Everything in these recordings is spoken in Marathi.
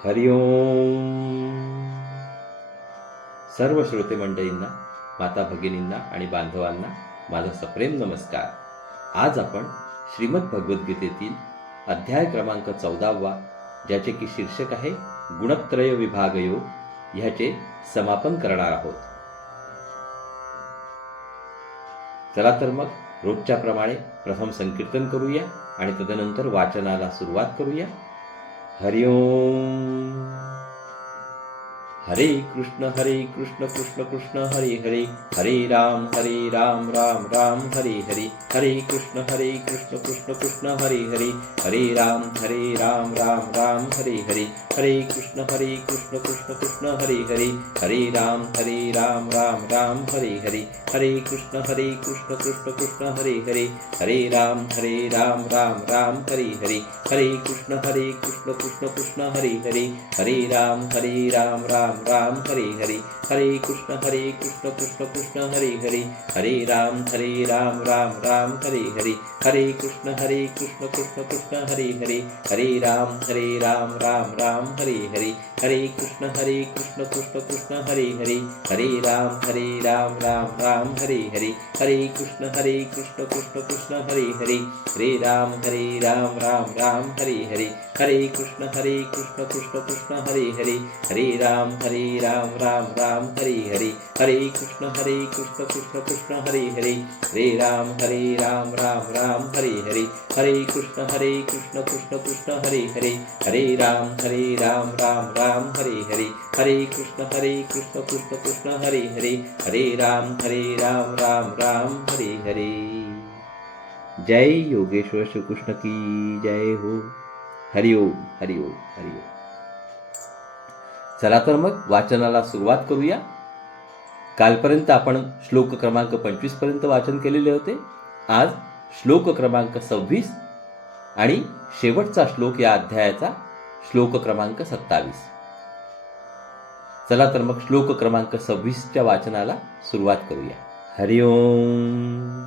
हरि ओम. सर्व श्रोते मंडळींना, माता भगिनींना आणि बांधवांना माझा सप्रेम नमस्कार. आज आपण श्रीमद भगवद्गीतेतील अध्याय क्रमांक 14, ज्याचे की शीर्षक आहे गुणत्रय विभाग योग, ह्याचे समापन करणार आहोत. चला तर मग रोजच्या प्रमाणे प्रथम संकीर्तन करूया आणि तदनंतर वाचनाला सुरुवात करूया. हरि ओम. हरे कृष्ण कृष्ण कृष्ण हरे हरे, हरे राम राम राम हरे हरे, हरे कृष्ण कृष्ण कृष्ण हरे हरे, हरे राम राम राम हरे हरे, हरे कृष्ण कृष्ण कृष्ण हरे हरे, हरे राम राम राम हरे हरे, हरे कृष्ण कृष्ण कृष्ण हरे हरे, हरे राम राम राम हरे हरे, हरे कृष्ण कृष्ण कृष्ण हरे हरे, हरे राम राम राम हरे हरे, हरे कृष्ण कृष्ण कृष्ण हरे हरे, हरे राम राम राम हरे हरे, हरे कृष्ण कृष्ण कृष्ण हरे हरे, हरे राम राम राम हरे हरे, हरे कृष्ण कृष्ण कृष्ण हरे हरे, हरे राम राम राम हरे हरे, हरे कृष्ण कृष्ण कृष्ण हरे हरे, हरे राम राम राम हरे हरे, हरे कृष्ण कृष्ण कृष्ण हरे हरे, हरे राम राम राम हरे हरे, हरे कृष्ण कृष्ण कृष्ण हरे हरे, हरे राम राम राम हरे हरे, हरे कृष्ण कृष्ण कृष्ण हरे हरे, हरे राम राम राम हरे हरे, हरे कृष्ण कृष्ण कृष्ण हरे हरे, हरे राम राम राम हरे हरे. जय योगेश्वर श्री कृष्ण की जय हो. हरि ओम हरि ओम हरि ओम. चला तर मग वाचनाला सुरुवात करूया. कालपर्यंत आपण श्लोक क्रमांक 25 पर्यंत वाचन केलेले होते. आज श्लोक क्रमांक 26 आणि शेवटचा श्लोक या अध्यायाचा श्लोक क्रमांक 27. चला तर मग श्लोक क्रमांक 26च्या वाचनाला सुरुवात करूया. हरि ओम.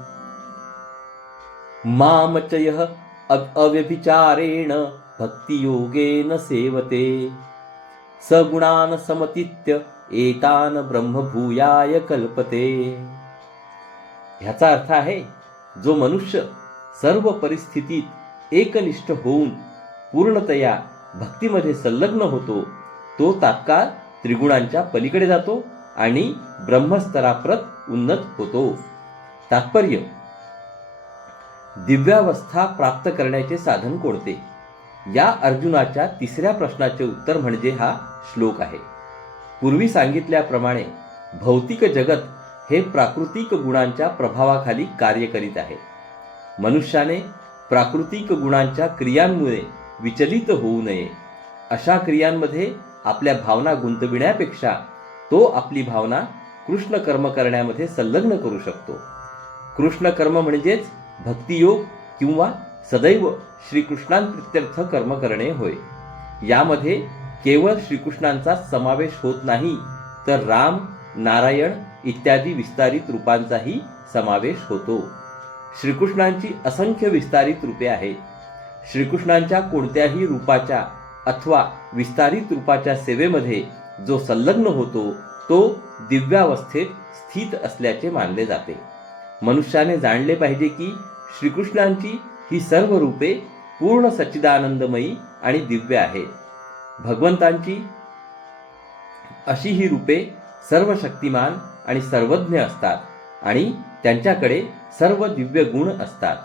मामचयः अव्यभिचारेण भक्तियोगेन सेवते, सगुणान समतीत्य एतान ब्रह्मभूयाय कल्पते. ह्याचा अर्थ आहे, जो मनुष्य सर्व परिस्थितीत एकनिष्ठ होऊन पूर्णतया भक्तीमध्ये संलग्न होतो, तो तात्काळ त्रिगुणांच्या पलीकडे जातो आणि ब्रह्मस्तराप्रत उन्नत होतो. तात्पर्य: दिव्यावस्था प्राप्त करण्याचे साधन कोणते, या अर्जुनाच्या तिसऱ्या प्रश्नाचे उत्तर म्हणजे हा श्लोक आहे. पूर्वी सांगितल्याप्रमाणे भौतिक जगत हे प्राकृतिक गुणांच्या प्रभावाखाली कार्य करीत आहे. मनुष्याने प्राकृतिक गुणांच्या क्रियांमुळे विचलित होऊ नये. अशा क्रियांमध्ये आपल्या भावना गुंतविण्यापेक्षा तो आपली भावना कृष्ण कर्म करण्यामध्ये संलग्न करू शकतो. कृष्ण कर्म म्हणजेच भक्तियोग किंवा सदैव श्रीकृष्णांप्रित्यर्थ कर्म करणे होय. यामध्ये केवळ श्रीकृष्णांचा समावेश होत नाही, तर राम, नारायण इत्यादी विस्तारित रूपांचाही समावेश होतो. श्रीकृष्णांची असंख्य विस्तारित रूपे आहेत. श्रीकृष्णांच्या कोणत्याही रूपाच्या अथवा विस्तारित रूपाच्या सेवेमध्ये जो संलग्न होतो, तो दिव्यावस्थेत स्थित असल्याचे मानले जाते. मनुष्याने जाणले पाहिजे की श्रीकृष्णांची ही सर्व रूपे पूर्ण सच्चिदानंदमयी आणि दिव्य आहेत. भगवंतांची अशी ही रूपे सर्व शक्तिमान आणि सर्वज्ञ असतात आणि त्यांच्याकडे सर्व दिव्य गुण असतात.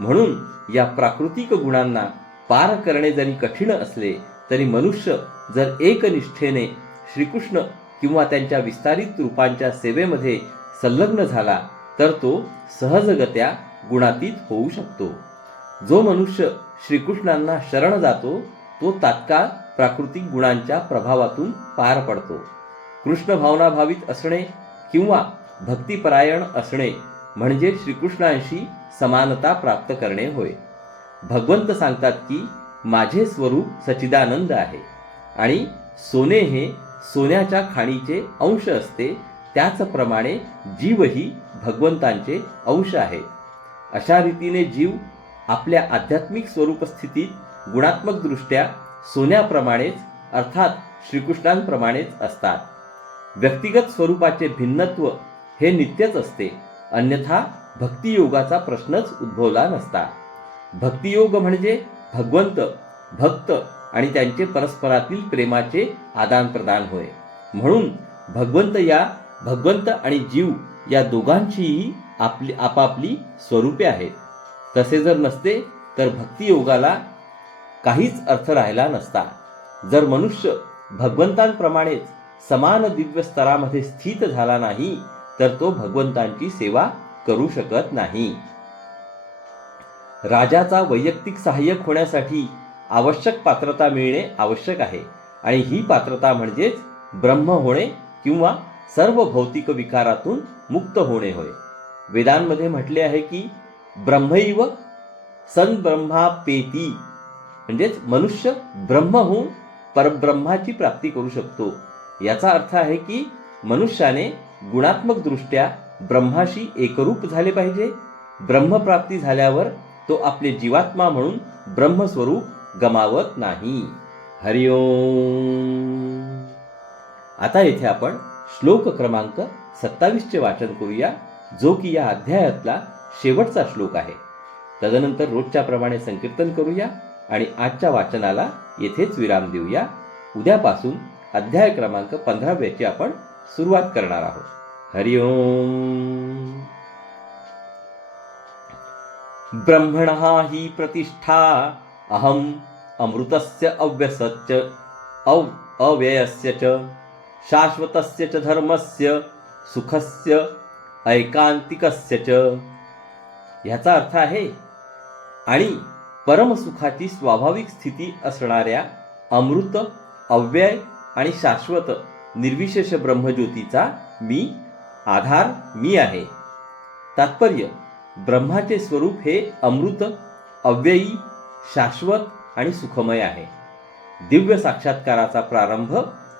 म्हणून या प्राकृतिक गुणांना पार करणे जरी कठीण असले, तरी मनुष्य जर एकनिष्ठेने श्रीकृष्ण किंवा त्यांच्या विस्तारित रूपांच्या सेवेमध्ये संलग्न झाला, तर तो सहजगत्या गुणातीत होऊ शकतो. जो मनुष्य श्रीकृष्णांना शरण जातो, तो तात्काळ प्राकृतिक गुणांच्या प्रभावातून पार पडतो. कृष्ण भावनाभावित असणे किंवा भक्तिपरायण असणे म्हणजे श्रीकृष्णांशी समानता प्राप्त करणे होय. भगवंत सांगतात की माझे स्वरूप सच्चिदानंद आहे आणि सोने हे सोन्याच्या खाणीचे अंश असते, त्याचप्रमाणे जीवही भगवंतांचे अंश आहे. अशा रीतीने जीव आपल्या आध्यात्मिक स्वरूप स्थितीत गुणात्मक दृष्ट्या सोन्याप्रमाणेच अर्थात श्रीकृष्णांप्रमाणेच असतात. व्यक्तिगत स्वरूपाचे भिन्नत्व हे नित्यच असते, अन्यथा भक्तियोगाचा प्रश्नच उद्भवला नसता. भक्तियोग म्हणजे भगवंत, भक्त आणि त्यांचे परस्परातील प्रेमाचे आदानप्रदान होय. म्हणून भगवंत आणि जीव या दोघांचीही आपापली स्वरूपे आहेत. तसे जर नसते तर भक्तियोगाला काहीच अर्थ राहिला नसता. जर मनुष्य भगवंतांप्रमाणेच समान दिव्य स्तरामध्ये स्थित झाला नाही तर तो भगवंतांची सेवा करू शकत नाही. राजाचा वैयक्तिक सहाय्यक होण्यासाठी आवश्यक पात्रता मिळणे आवश्यक आहे आणि ही पात्रता म्हणजेच ब्रह्म होणे किंवा सर्व भौतिक विकारातून मुक्त होणे होय. वेदांमध्ये म्हटले आहे की ब्रह्मैव सन ब्रह्मापेती, म्हणजेच मनुष्य ब्रह्म होऊन परब्रह्माची प्राप्ती करू शकतो. याचा अर्थ आहे की मनुष्याने गुणात्मक दृष्ट्या ब्रह्माशी एकरूप झाले पाहिजे. ब्रह्मप्राप्ती झाल्यावर तो आपले जीवात्मा म्हणून ब्रह्मस्वरूप गमावत नाही. हरिओम. आता येथे आपण श्लोक क्रमांक 27 वाचन करूया, जो की या अध्यायातला शेवटचा श्लोक आहे. तदनंतर रोजच्या प्रमाणे संकीर्तन करूया आणि आजच्या वाचनाला येथेच विराम देऊया. उद्यापासून अध्याय क्रमांक 15 आपण सुरुवात करणार आहोत. हरिओम. ब्रह्मणः हि प्रतिष्ठा अहम अमृतस्य अव्ययस्य च शाश्वतस्य च धर्मस्य सुखस्य ऐकांतिकस्य च. ह्याचा अर्थ आहे आणि परमसुखाची स्वाभाविक स्थिती असणाऱ्या अमृत, अव्यय आणि शाश्वत निर्विशेष ब्रह्मज्योतीचा आधार मी आहे. तात्पर्य, ब्रह्माचे स्वरूप हे अमृत, अव्ययी, शाश्वत आणि सुखमय आहे. दिव्य साक्षात्काराचा प्रारंभ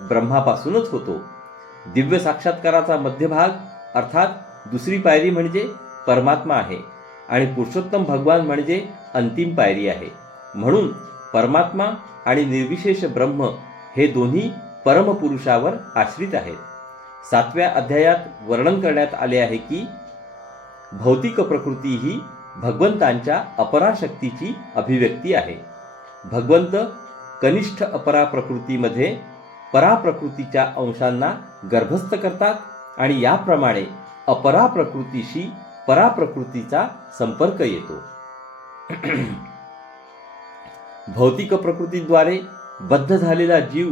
ब्रह्मापासूनच होतो. दिव्य साक्षात्काराचा मध्यभाग अर्थात दुसरी पायरी म्हणजे परमात्मा आहे आणि पुरुषोत्तम भगवान म्हणजे अंतिम पायरी आहे. म्हणून परमात्मा आणि निर्विशेष ब्रह्म हे दोन्ही परमपुरुषावर आश्रित आहेत. 7व्या अध्यायात वर्णन करण्यात आले आहे की भौतिक प्रकृती ही भगवंतांच्या अपराशक्तीची अभिव्यक्ती आहे. भगवंत कनिष्ठ अपरा प्रकृतीमध्ये पराप्रकृतीच्या अंशांना गर्भस्थ करतात आणि याप्रमाणे अपरा प्रकृतीशी पराप्रकृतीचा संपर्क येतो. भौतिक प्रकृतीद्वारे बद्ध झालेला जीव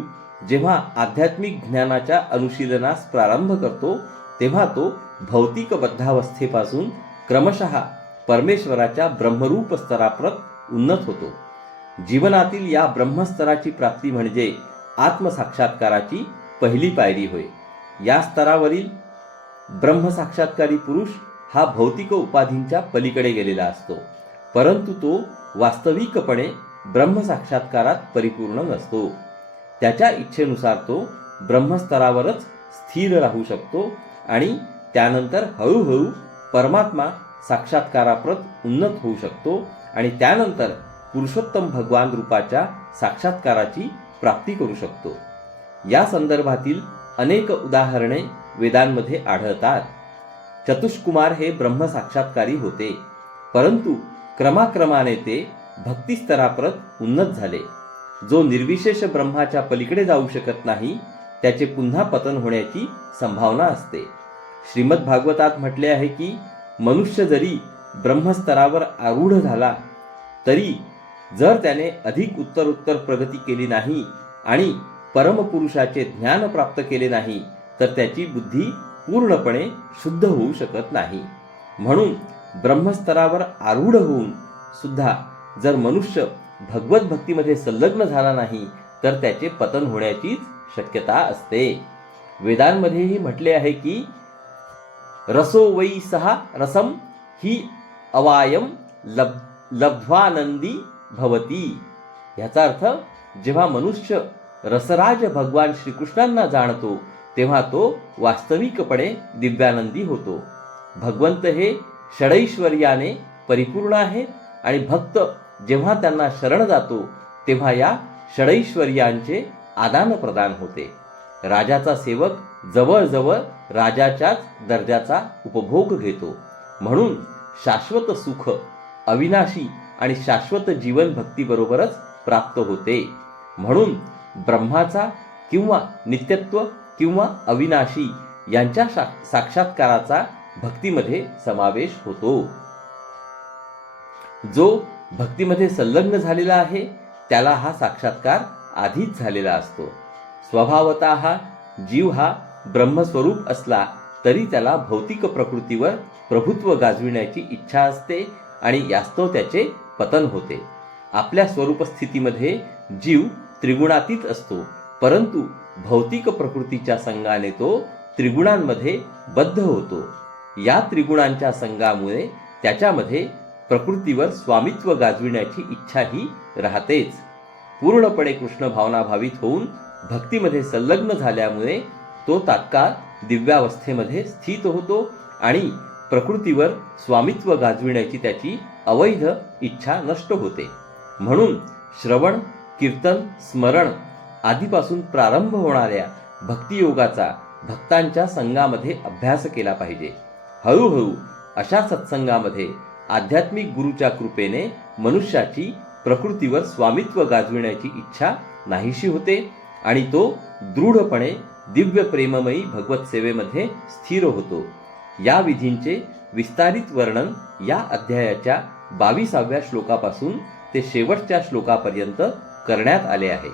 जेव्हा आध्यात्मिक ज्ञानाच्या अनुशीलनास प्रारंभ करतो तेव्हा तो भौतिक बद्धावस्थेपासून क्रमशः परमेश्वराच्या ब्रह्मरूप स्तराप्रत उन्नत होतो. जीवनातील या ब्रह्मस्तराची प्राप्ती म्हणजे आत्मसाक्षात्काराची पहिली पायरी होय. या स्तरावरील ब्रह्मसाक्षात्कारी पुरुष हा भौतिक उपाधींच्या पलीकडे गेलेला असतो, परंतु तो वास्तविकपणे ब्रह्मसाक्षात्कारात परिपूर्ण नसतो. त्याच्या इच्छेनुसार तो ब्रह्मस्तरावरच स्थिर राहू शकतो आणि त्यानंतर हळूहळू परमात्मा साक्षात्काराप्रत उन्नत होऊ शकतो आणि त्यानंतर पुरुषोत्तम भगवान रूपाच्या साक्षात्काराची प्राप्ती करू शकतो. या संदर्भातील अनेक उदाहरणे वेदांमध्ये आढळतात. चतुष्कुमार हे ब्रह्मसाक्षात्कारी होते, परंतु क्रमाक्रमाने ते भक्तिस्तराप्रत उन्नत झाले. जो निर्विशेष ब्रह्माच्या पलीकडे जाऊ शकत नाही त्याचे पुन्हा पतन होण्याची संभावना असते. श्रीमद भागवतात म्हटले आहे की मनुष्य जरी ब्रह्मस्तरावर आरूढ झाला तरी जर त्याने अधिक उत्तरोत्तर प्रगती केली नाही आणि परमपुरुषाचे ज्ञान प्राप्त केले नाही तर त्याची बुद्धी पूर्णपणे शुद्ध होऊ शकत नाही. म्हणून ब्रह्मस्तरावर आरूढ होऊन सुद्धा जर मनुष्य भगवत भक्तीमध्ये संलग्न झाला नाही तर त्याचे पतन होण्याचीच शक्यता असते. वेदांमध्येही म्हटले आहे की रसो वै सहा रसम ही अवायम लब्ध्वानंदी भवती. याचा अर्थ जेव्हा मनुष्य रसराज भगवान श्रीकृष्णांना जाणतो तेव्हा तो वास्तविकपणे दिव्यानंदी होतो. भगवंत हे षडैश्वर्याने परिपूर्ण आहे आणि भक्त जेव्हा त्यांना शरण जातो तेव्हा या षडैश्वर्यांचे आदान प्रदान होते. राजाचा सेवक जवळजवळ राजाच्याच दर्जाचा उपभोग घेतो. म्हणून शाश्वत सुख, अविनाशी आणि शाश्वत जीवन भक्तीबरोबरच प्राप्त होते. म्हणून ब्रह्माचा किंवा नित्यत्व किंवा अविनाशी यांच्या साक्षात्काराचा भक्तीमध्ये समावेश होतो. जो भक्तीमध्ये संलग्न झालेला आहे त्याला हा साक्षात्कार आधीच झालेला असतो. स्वभावतः जीव हा ब्रह्मस्वरूप असला तरी त्याला भौतिक प्रकृतीवर प्रभुत्व गाजविण्याची इच्छा असते आणि यास्तव त्याचे पतन होते. आपल्या स्वरूप स्थितीमध्ये जीव त्रिगुणातीत असतो, परंतु भौतिक प्रकृतीच्या संगाने तो त्रिगुणांमध्ये बद्ध होतो. या त्रिगुणांच्या संगामुळे त्याच्यामध्ये प्रकृतीवर स्वामित्व गाजविण्याची इच्छाही राहतेच. पूर्णपणे कृष्ण भावनाभावित होऊन भक्तीमध्ये संलग्न झाल्यामुळे तो तात्काळ दिव्यावस्थेमध्ये स्थित होतो आणि प्रकृतीवर स्वामित्व गाजविण्याची त्याची अवैध इच्छा नष्ट होते. म्हणून श्रवण, कीर्तन, स्मरण आदीपासून प्रारंभ होणाऱ्या भक्तियोगाचा भक्तांच्या संघामध्ये अभ्यास केला पाहिजे. हळूहळू अशा सत्संगामध्ये आध्यात्मिक गुरूच्या कृपेने मनुष्याची प्रकृतीवर स्वामित्व गाजविण्याची इच्छा नाहीशी होते आणि तो दृढपणे दिव्य प्रेममयी भगवत सेवेमध्ये स्थिर होतो. या विधींचे विस्तारित वर्णन या अध्यायाच्या 22व्या श्लोकापासून ते शेवटच्या श्लोकापर्यंत करण्यात आले आहे.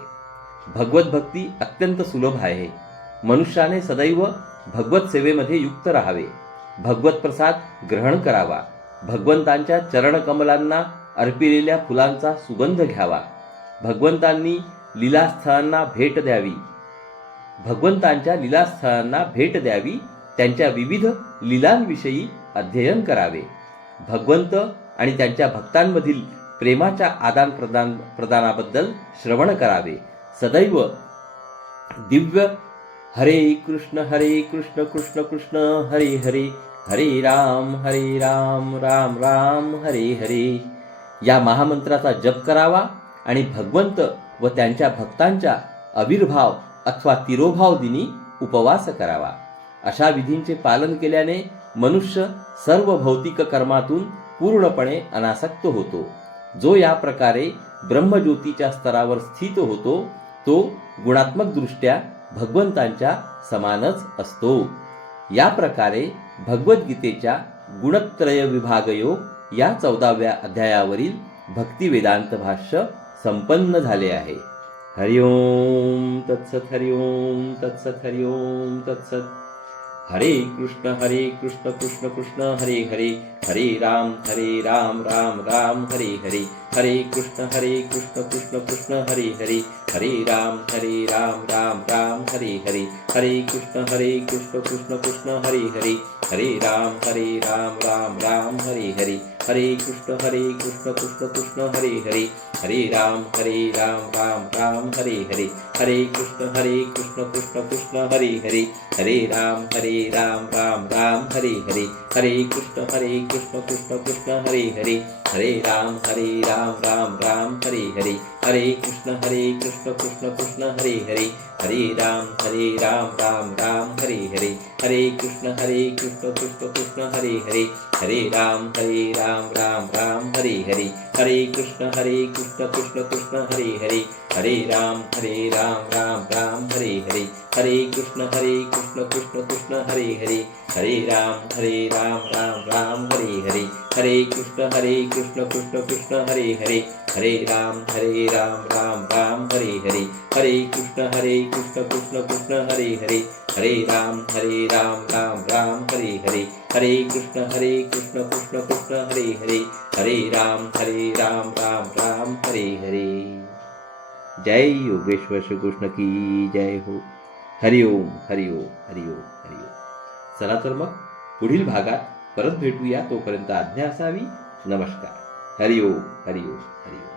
भगवत भक्ती अत्यंत सुलभ आहे. मनुष्याने सदैव भगवत सेवेमध्ये युक्त राहावे. भगवत प्रसाद ग्रहण करावा. भगवंतांच्या चरणकमलांना अर्पिलेल्या फुलांचा सुगंध घ्यावा. भगवंतांच्या लीलास्थळांना भेट द्यावी. त्यांच्या विविध लीलांविषयी अध्ययन करावे. भगवंत आणि त्यांच्या भक्तांमधील प्रेमाच्या आदान प्रदानाबद्दल श्रवण करावे. सदैव दिव्य हरे कृष्ण कृष्ण कृष्ण हरे हरे, हरे राम राम राम हरे हरे या महामंत्राचा जप करावा आणि भगवंत व त्यांच्या भक्तांच्या आविर्भाव अथवा तिरोभाव दिनी उपवास करावा. अशा विधींचे पालन केल्याने मनुष्य सर्व भौतिक कर्मातून पूर्णपणे अनासक्त होतो. जो या प्रकारे ब्रह्मज्योतीच्या स्तरावर स्थित होतो तो गुणात्मक दृष्ट्या भगवंतांच्या समानच असतो. या प्रकारे भगवद्गीतेच्या गुणत्रय विभागयोग या 14व्या अध्यायावरील भक्ती वेदांत भाष्य संपन्न झाले आहे. हरि ओम तत्सत, हरि ओम तत्सत, हरि ओम तत्सत. हरे कृष्ण कृष्ण कृष्ण हरे हरे, हरे राम राम राम हरे हरे, हरे कृष्ण कृष्ण कृष्ण हरे हरे, हरे राम राम राम हरे हरे, हरे कृष्ण कृष्ण कृष्ण हरे हरे, हरे राम राम राम हरे हरे, हरे कृष्ण कृष्ण कृष्ण हरे हरे, हरे राम राम राम हरे हरे, हरे कृष्ण कृष्ण कृष्ण हरे हरे, हरे राम राम राम हरे हरे, हरे कृष्ण कृष्ण कृष्ण हरे हरे, हरे राम राम राम हरे हरे, हरे कृष्ण कृष्ण कृष्ण हरे हरे, हरे राम राम राम हरे हरे, हरे कृष्ण कृष्ण कृष्ण हरे हरे, हरे राम राम राम हरे हरे, हरे कृष्ण कृष्ण कृष्ण हरे हरे, हरे राम राम राम हरे हरे, हरे कृष्ण कृष्ण कृष्ण हरे हरे, हरे राम राम हरे हरे, हरे कृष्ण कृष्ण कृष्ण हरे हरे, हरे राम राम हरे हरे, हरे कृष्ण कृष्ण कृष्ण हरे हरे, हरे राम राम हरे हरे, हरे कृष्ण कृष्ण कृष्ण हरे हरे, हरे राम राम हरे हरे. जय योगेश्वर श्री कृष्ण की जय हो. हरि ओम हरि ओम हरि ओम हरि ओम. चला तर मग पुढील भागात परत भेटूया. तोपर्यंत आज्ञा असावी. नमस्कार. हरि ओम हरि ओम हरि ओम.